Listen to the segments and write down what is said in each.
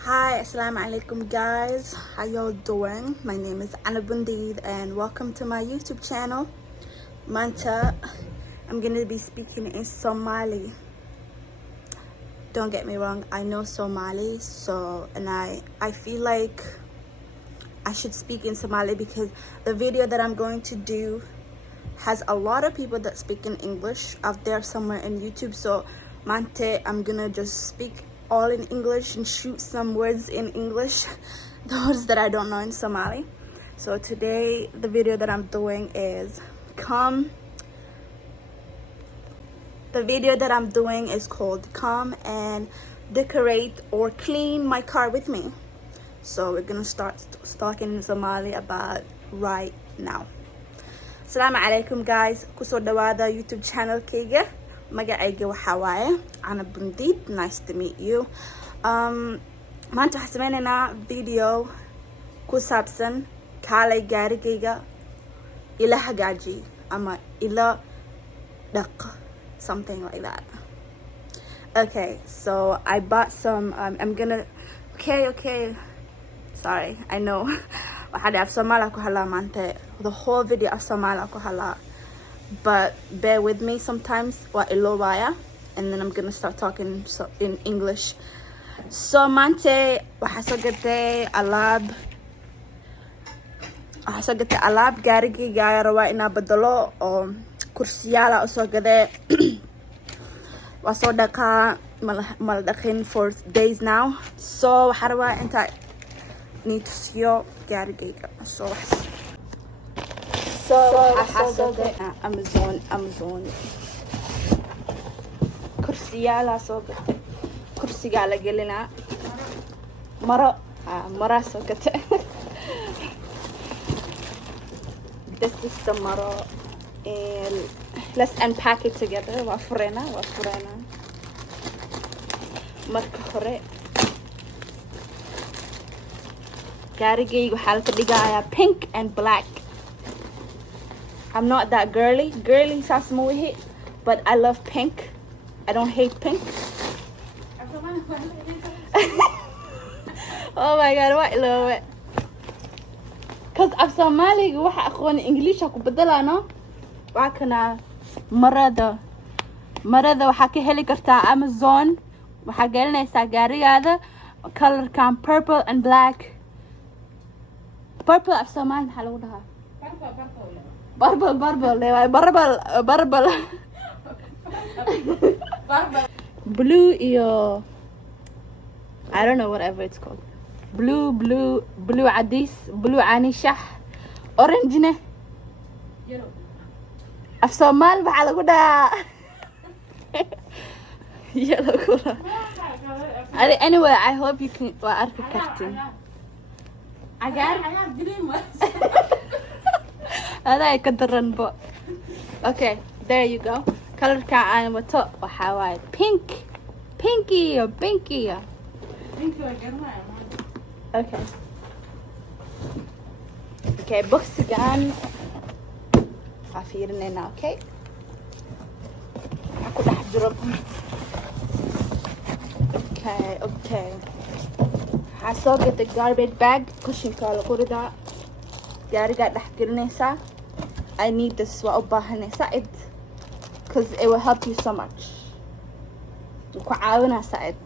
Hi, assalamu alaikum guys. How y'all doing? My name is Anna Bundid and welcome to my YouTube channel. Manta, I'm gonna be speaking in Somali. Don't get me wrong, I know Somali, and I feel like I should speak in Somali because the video that I'm going to do has a lot of people that speak in English out there somewhere in YouTube. So Mante, I'm gonna just speak all in English and shoot some words in English, the words that I don't know in Somali. So today the video that I'm doing is called come and decorate or clean my car with me. So we're gonna start talking in Somali about right now. Assalamu alaikum guys, kusoo dhawaada YouTube channel kayga. Magacayga waxaa waaye Ana Bundid. Nice to meet you. Maanta waxaan sameynaynaa video ku saabsan kaalay gaarigayga ila hagaaji ama ila dhaq, something like that. Okay, so I bought some okay. Sorry, I know. waxaa af Somali ku hadlaa maanta. The whole video af Somali ku hadlaa. But bear with me sometimes waa ilowaya, and then I'm gonna start talking in English. So maanta waxaa soo gatay alaab gaarigayga ayaa rabaa inaa bedelo oo kursiyaala usoo gadee. waa soo dhaqaa mala dhaqin for days now. So waxaa rabaa intaa niitusiyo gaarigayga. So waxaa soo gatay Amazon kursiyaala soo gatay. kursigaa la gelinaa maraa soo gatay. This is the maro, and let's unpack it together. waa furena marka hore gaarigayga waxaa la ka dhigayaa pink and black. I'm not that girly saas ma wihi, but I love pink. I don't hate pink. Oh my god, what love it. Cause af Somaliga waxa aqoon English ku bedelaano. Waa kana marada waxa ka heli kartaa Amazon. Waxa gelinaysaa gaarigaada color kan purple and black. Purple af Somali waxa lagu dhahaa barbal blue iyo I don't know whatever it's called. Blue عديس, blue عاني شح, orange ne yellow af Somali waxa lagu dhahaa yellow kula. Anyway, I hope you can waa arki kartiin. adaa ka daran bo. Okay, there you go. Colorka aan wato waxaa waaye pinky. Okay, boxigan waa fiirinayna. Okay, waxaa ku dhex jiro. Okay, waxaa soo gatay garbage bag. qashinka lagu ridaa gaarigaa dhex gelinaysaa. I need this, waa u baahanaysaa it because it will help you so much. ku caawinaysaa it.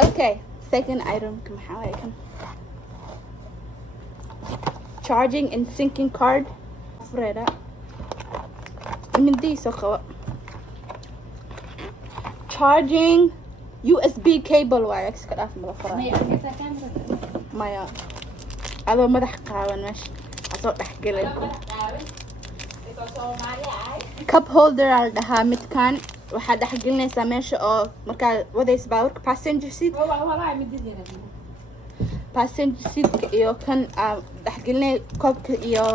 Okay, second item maxaa waaye kan charging and syncing card. Freda mindii soo qabo. Charging USB cable waaye iska dhaaf mala fara maya adoo madax qaawan meesha asoo dhex gelin. cup holder al dhahaa midkan. waxaa dhex gelinaysaa meesha oo markaa wadaysa baaburka passenger seat iyo kan dhex gelinay koobka iyo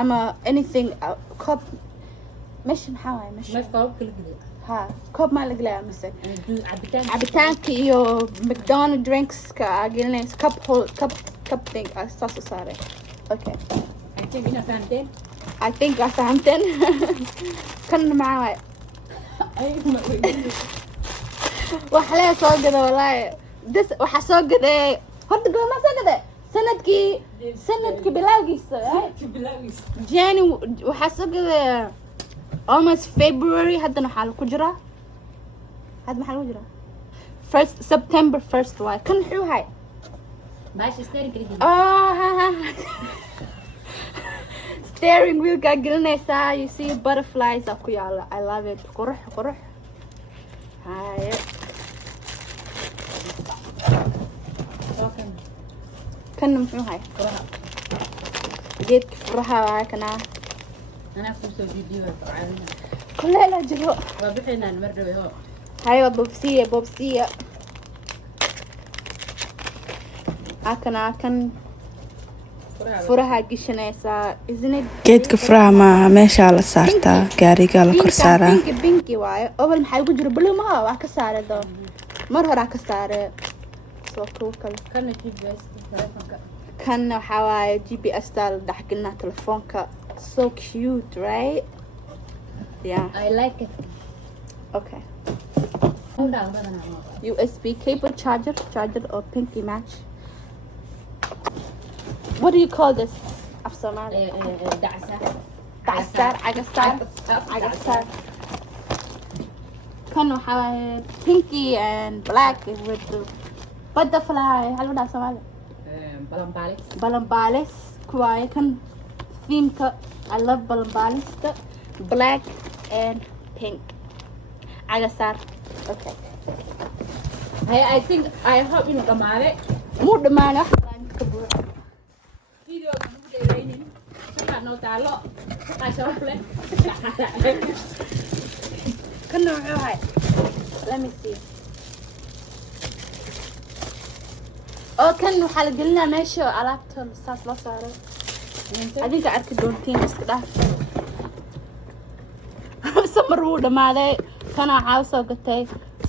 ama anything koob meesha maxaa waaye meesha koob maa la gelaya mise cabitaanka iyo McDonald drinkska gelinaysa cup thing saas u saaray. Okay, I think waa fahamteen. kan maxaa waaye wax lee soo gada walaahi this waxaa soo gaday horta goorma soo gaday sanadkii bilowgiisa January waxaa soo gaday almost February haddana waxaa ku jira hadda maxaa lagu jira first September 1st waay kan wuxuu hay steering wheel kaa gelinaysaa you see butterflies aa ku yaala I love it qurux haye kan muxuu hay geedka furaha waa kana أنا أفوز فيديو عادي. كلها لا جلو. وبحنا المرة هو. هاي بوبسية. أكن furaha gashanaysaa isn't it geedka furaha maaha meesha la saartaa gaariga la kor saaraa binki waayo obal maxay ugu jira blue ma waa ka saaray doo mar hore ka saaray soo kale kana GPS telefonka kan waxa waaye GPS taal dhaxgalna telefonka so cute right yeah I like it okay USB cable charger or pinky match. What do you call this? Somali. Agasar. Can have pinky and black with the butterfly. Hello, that's Somali. Balambalis. Kuwai kan theme ka. I love balambalis. Black and pink. Agasar. Okay. I think I hope you know Mare. Mood the man. Video raining. No talo. I saw play. Let me see. كان حلق لنا ماشي على الصاص لا صار. هذيك أركض دونتين بس كده. سمر وده ما ذي كان عاوزة قلت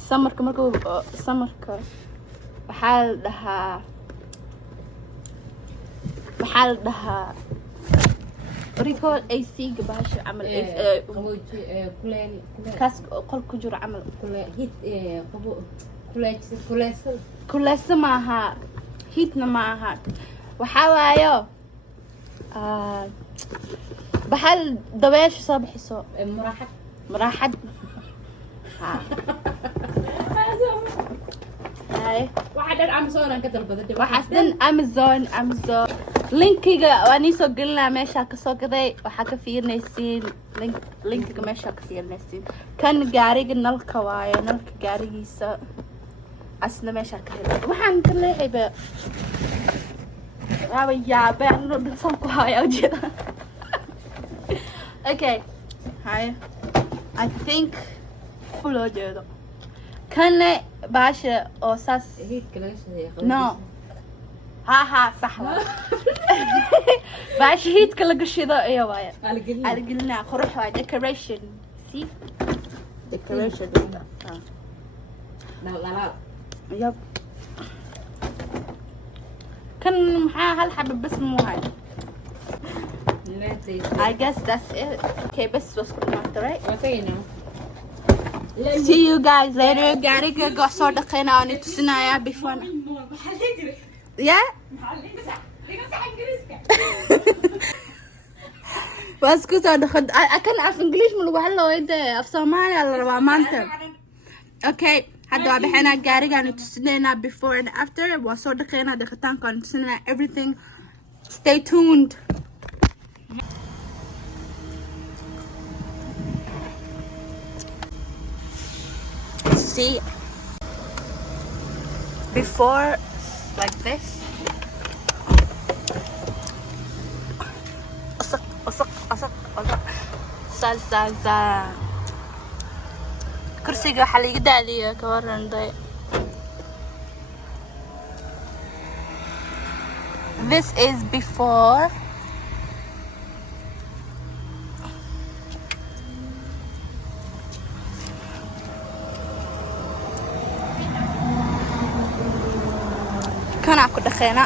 سمر كمركو سمر بحال ده ريكول اي سي باش عمل كاس قل كجور عمل كلاس معها هيتنا معها وحوايو بحال دواش صباح سو مراحد هاي واحد امازون كتر بدل وحسن امازون linkiga waan soo gelinaa meesha ka soo gaday waxa ka fiirnaysiin linkiga meesha ka fiirnaysiin kan gaariga nalka waayo nalka gaarigiisa asna meesha ka helay waxaan ka leeyahay baan no dhisan ku hayo jeeda okay hay I think full jeedo kan baasha oo saas هيك كلاش no ها صح باش هيت كلا قشيدة ايه وايا قلنا خروح واي decoration see decoration لا يب كان محا هالحبب بس مو هاي I guess that's it okay بس وصلنا right وكينا see you guys later قاعد قصور دقينا ونتسنايا before yeah بس كنت أدخل أكن أعرف إنجليش من الوحلة ويدا أف سومالي على ربع مانتا okay هذا بحنا قاري كانوا تسنينا before and after وصور دقينا دختان كانوا تسنينا everything stay tuned see before like this أصق سال كرسيga waxa laga daaliyo ka waran day this is before kana ku dhaqeena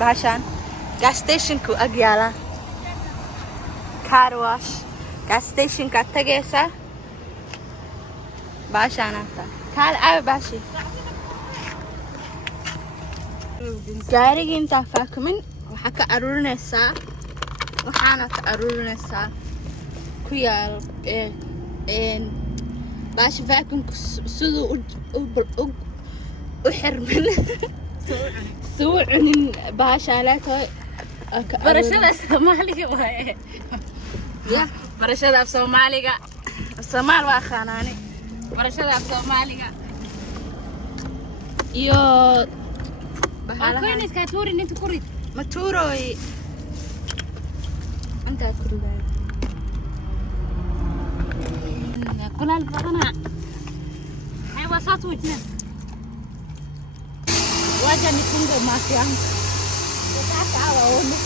baashan gas station ku agyaala car wash gas station ka tagaysa baashan anta kal ay baashi gaariga intaa faakumin waxaa ka aruurinaysaa waxaana ka aruurinaysaa ku yaal baasha vacuumka siduu u xirmin suu cunin baasha leetoy barashada Soomaaliga waaye ya barashada Soomaaliga Soomaal waa khanaani barashada Soomaaliga iyo waxaan iska tuurin inta ku rid matuuroy inta ku riday kulaal badana ay wasaatu wajna wajan kunga maasiyan ka awa ono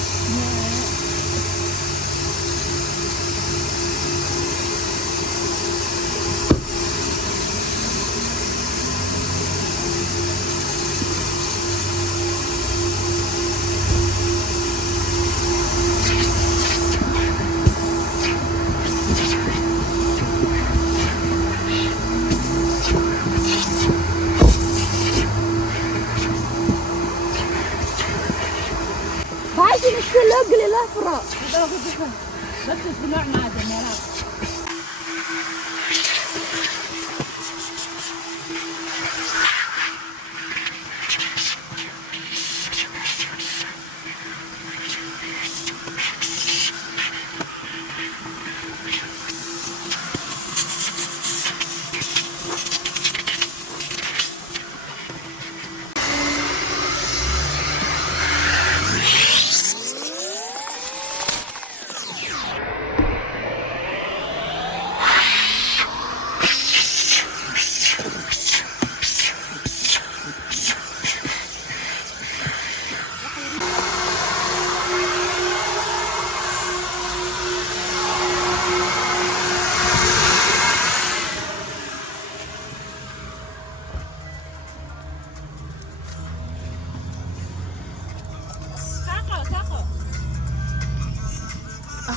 لوجل الافرا بس بنوع معدن يا رب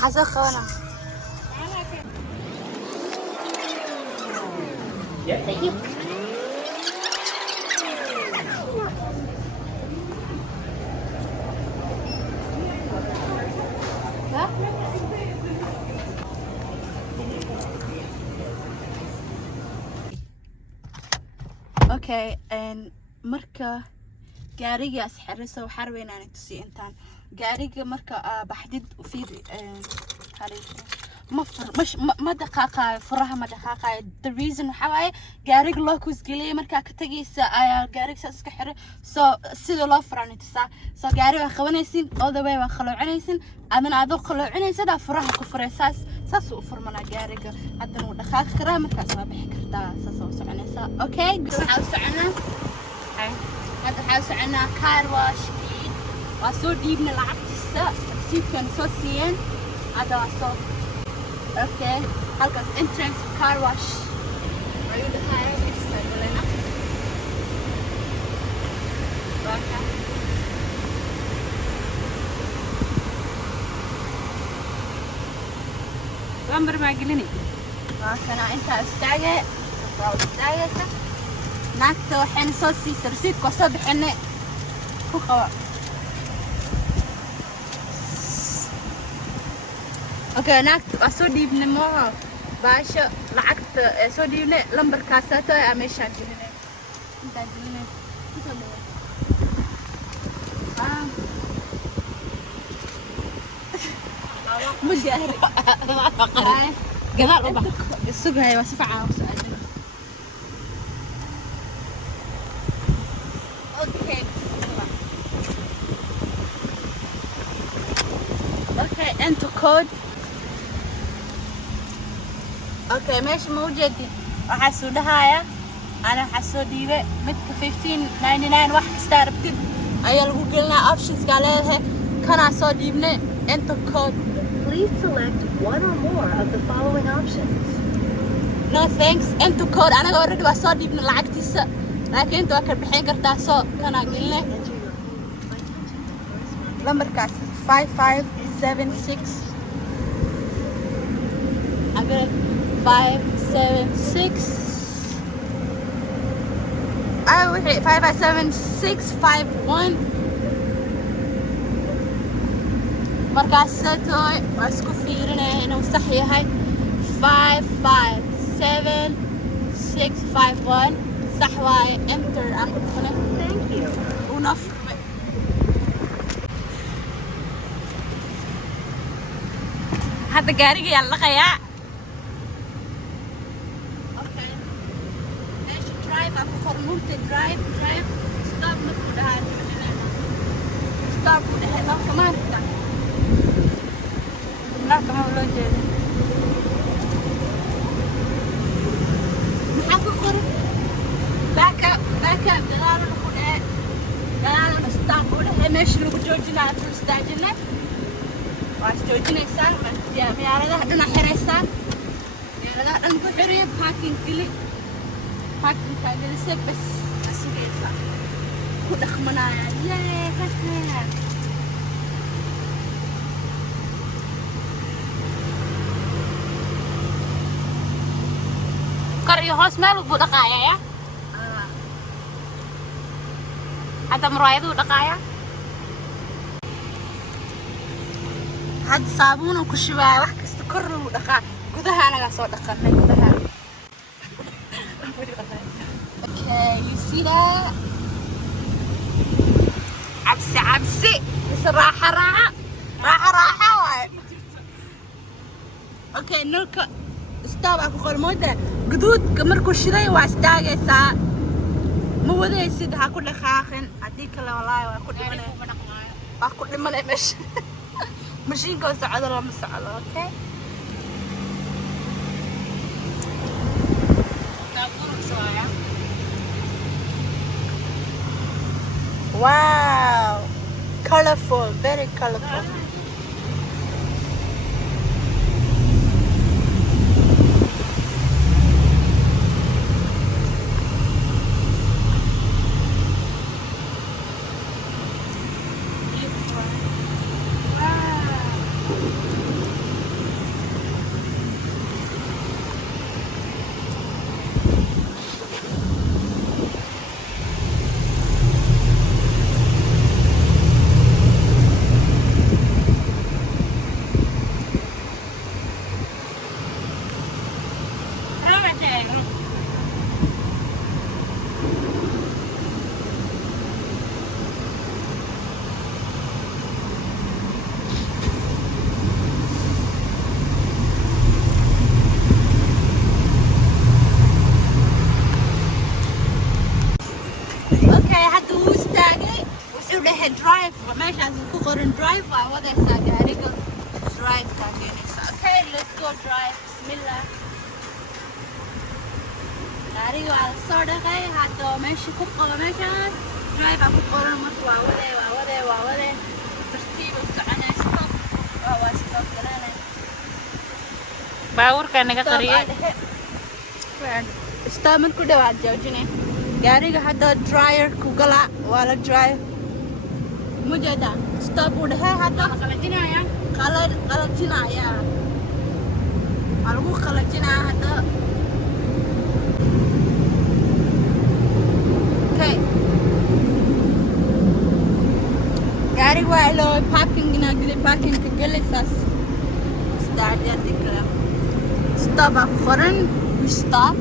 حسخانة اوكي ان مركا gaariga asxarisa waxa rabay inaan tusi intaan gaariga marka baxdid في ما دقائق فراها ما دقائق the reason حواي جاريك لوكوس قلي مركا كتجيس جاريك ساسك حر سيدو لا فراني تسا جاري وخوانيسين all the way وخلو عنيسين أنا أدو خلو عنيسين دا فراها كفر ساسو فرمنا جاريك حتى نو دقائق كرا مركا صباح كرتا ساسو سعنيسا أوكي حاوس عنا هذا حاوس عنا كار واش وصور ديبنا العكس سيب كان سوسيين هذا وصور اوكي halkaas entrance car wash ayuu dhahayaa meesha galena baka lambar ma gelini kana inta istaaga naagta waxaan soo siisay rasiidka soo bixinay ku qaba اوكي ناكت اسودي ابن موها باشا لعقت اسودي ابن لمبر كاساتو اميشا جلنا انت جلنا مجاهر قنال ربع السوق هاي وسفعة وسؤال اوكي اوكي انتو كود اوكي ماشي موجودي وحاسو دهايا انا حاسو ديبه متك 15.99 واحد استعربتد ايا لو قلنا اوبشنز قالها كان سو ديبنا انت كود Please select one or more of the following options. no thanks انت كود انا اوريدي واسو ديبنا لعقتيسا لكن انت واكر بحين كرتا سو كان قلنا لمبركاس 5576 I got 576 wixii 557651 markaas tooy waa isku fiirinaya inuu sax yahay 557651 sax waaye enter aan ku dhufanay Thank you. una furmay hadda gaariga yaa laqayaa okay meesha drive aan ku qornunta drive stop markuu dhahaa stop uu dhahay marka maaragta marka ma loo jeeda maxaa ku qoran back up gadaalana ku dhahay gadaalana stop uu dhahay meesha lagu joojinayo ku istaajinay waa isjoojinaysaa miyaaradaha dhana xiraysaan miyaaradaha dhan ku xiriya parkingkaa gelisa bas sugaysa ku dhaqmanaya yee kakaa kor iyo hoos meel buu dhaqaaya hadda muraayaduu dhaqaaya had saabuuna ku shubaa wax kasta kor lagu dhaqaa gudaha anaga soo dhaqanay gudaha okay you see that cabsi is raaxa waay okay nalka stop aku qormooda guduudka markuu shiday waa istaagaysaa ma wadaysid ha ku dhaqaaqin haddii kale walaahi waa ku dhimanay meesha ماشيين كوسع على رمس على اوكي واو colorful very colorful drive meeshaas ku qoran drive waa wadaysaa gaariga drive kaa keenaysa okay let's go drive bismillah gaariga waa lasoo dhaqay hadda meesha ku qabo meeshaas drive aa ku qoran marka waa wadee tartiib u soconay stop waa stop garanay baabuurka naga qariyay stop markuu dhawaad joojinay gaariga hadda dryer ku gala waa la drive مجدا stop ودها هذا قلجنايا قلجنايا ألقوا قلجنا هذا okay قاري وعلو parking ناقلي parking تقلي ساس start يا ذكرى stop أخرن stop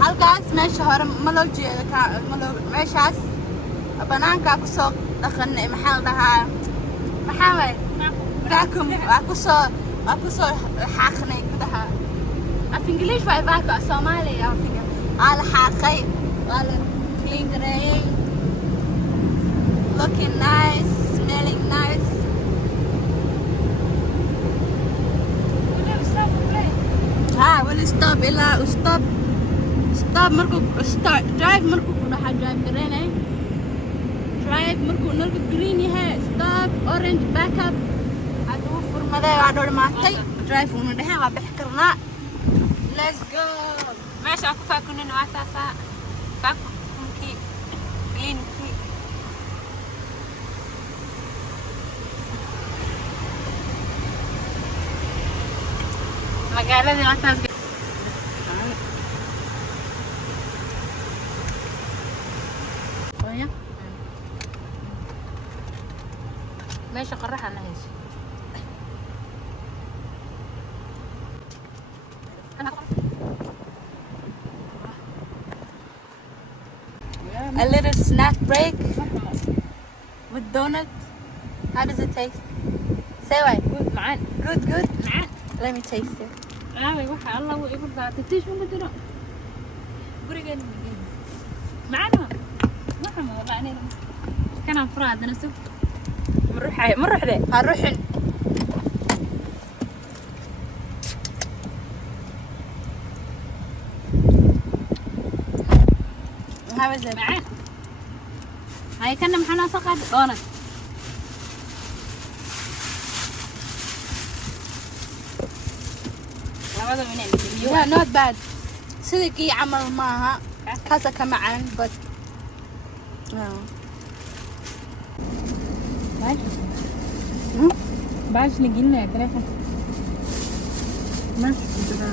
halkaas meesha hore ma loo jeedo meeshaas banaanka ku soo dhaqanay maxaa la dhahaa maxaa way vacuum ku soo xaqnay gudaha af English way vacuum Soomaali afiga ala xaqay wala clean gareey looking nice smelling nice wala stop ila stop stop markuu start drive markuu ku dhaxa drive gareynay drive markuu nalka green yahay stop orange back up aduu furmaday waa dhamaatay drive uu dhahay waa bixi karnaa let's go meesha ku faakunina waa taasa faakunki clean ki magaalada waa taas ويا ماشي قرح أنا هيش A little snack break with donut. How does it taste? Say what? معان Good, good. معان Let me taste it. waxa Allah uu igu daatay tiish ma jiro gurigeena macana waxa ma walaanay kana furaadana sug ma ruuxde هنروح How is it? معان هاي كنا محنا سقط دونت labada minay Yeah, not bad. sidii camal maaha. Kaasa ka macaan, but no. باش نجينا تلفون ماشي كده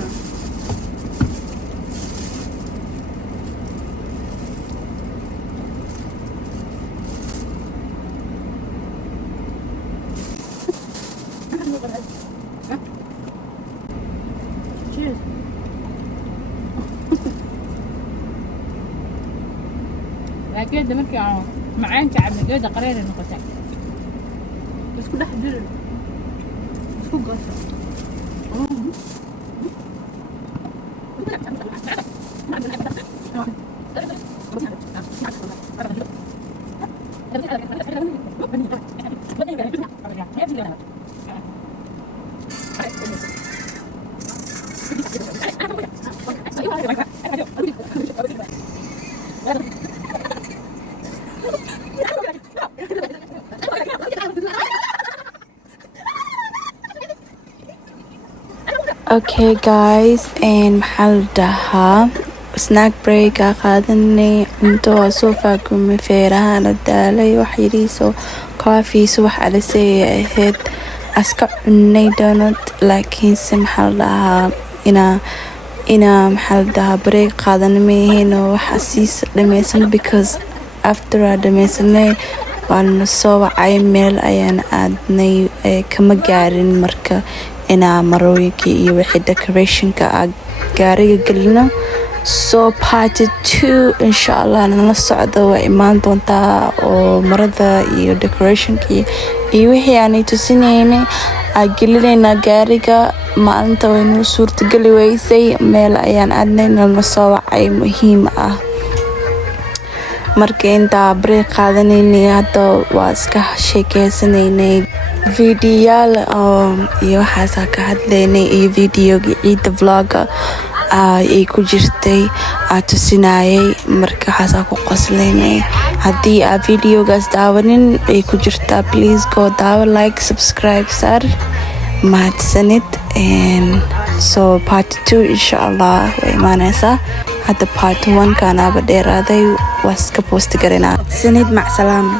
أكيد مركي معين تعب جودة قرير النقطة بس كل واحد دير بس كل قصة Okay guys, maxaa la dhahaa snack break aa qaadanay cunto waa soo faakumay feeraha la daalay wax yariisoo coffee subax alisay ahayd aska cunay donut laakiinse maxaa la dhahaa inaa maxaa la dhahaa break qaadanay maahayn oo waxa siis dhameysan because after aa dhameysanay waana soo wacay meel ayaan aadnay kama gaarin marka inaa marooyinka iyo wixii decorationka gaariga gelino so party 2 insha Allah nala socdo waa imaan doontaa oo marada iyo decorationka iyo wixii aanay tusinayna gelinayna gaariga maalinta waynu suurtagali weysay meel ayaan aadnay nala soo wacay muhiim ah marka intaa break qaadanaynay hadda waa iska sheekeysanaynay videoyaal iyo waxaasaa ka hadlaynay iyo videoga ciida vlogga ay ku jirtay tusinayay marka waxaasaa ku qoslaynay haddii aa videogaas daawanin ay ku jirtaa please go daawo like subscribe sar mahadsanid so part 2 insha Allah way imaanaysaa hadda part 1 kaanaaba dheeraaday waa iska post garanaa sanid mac salaama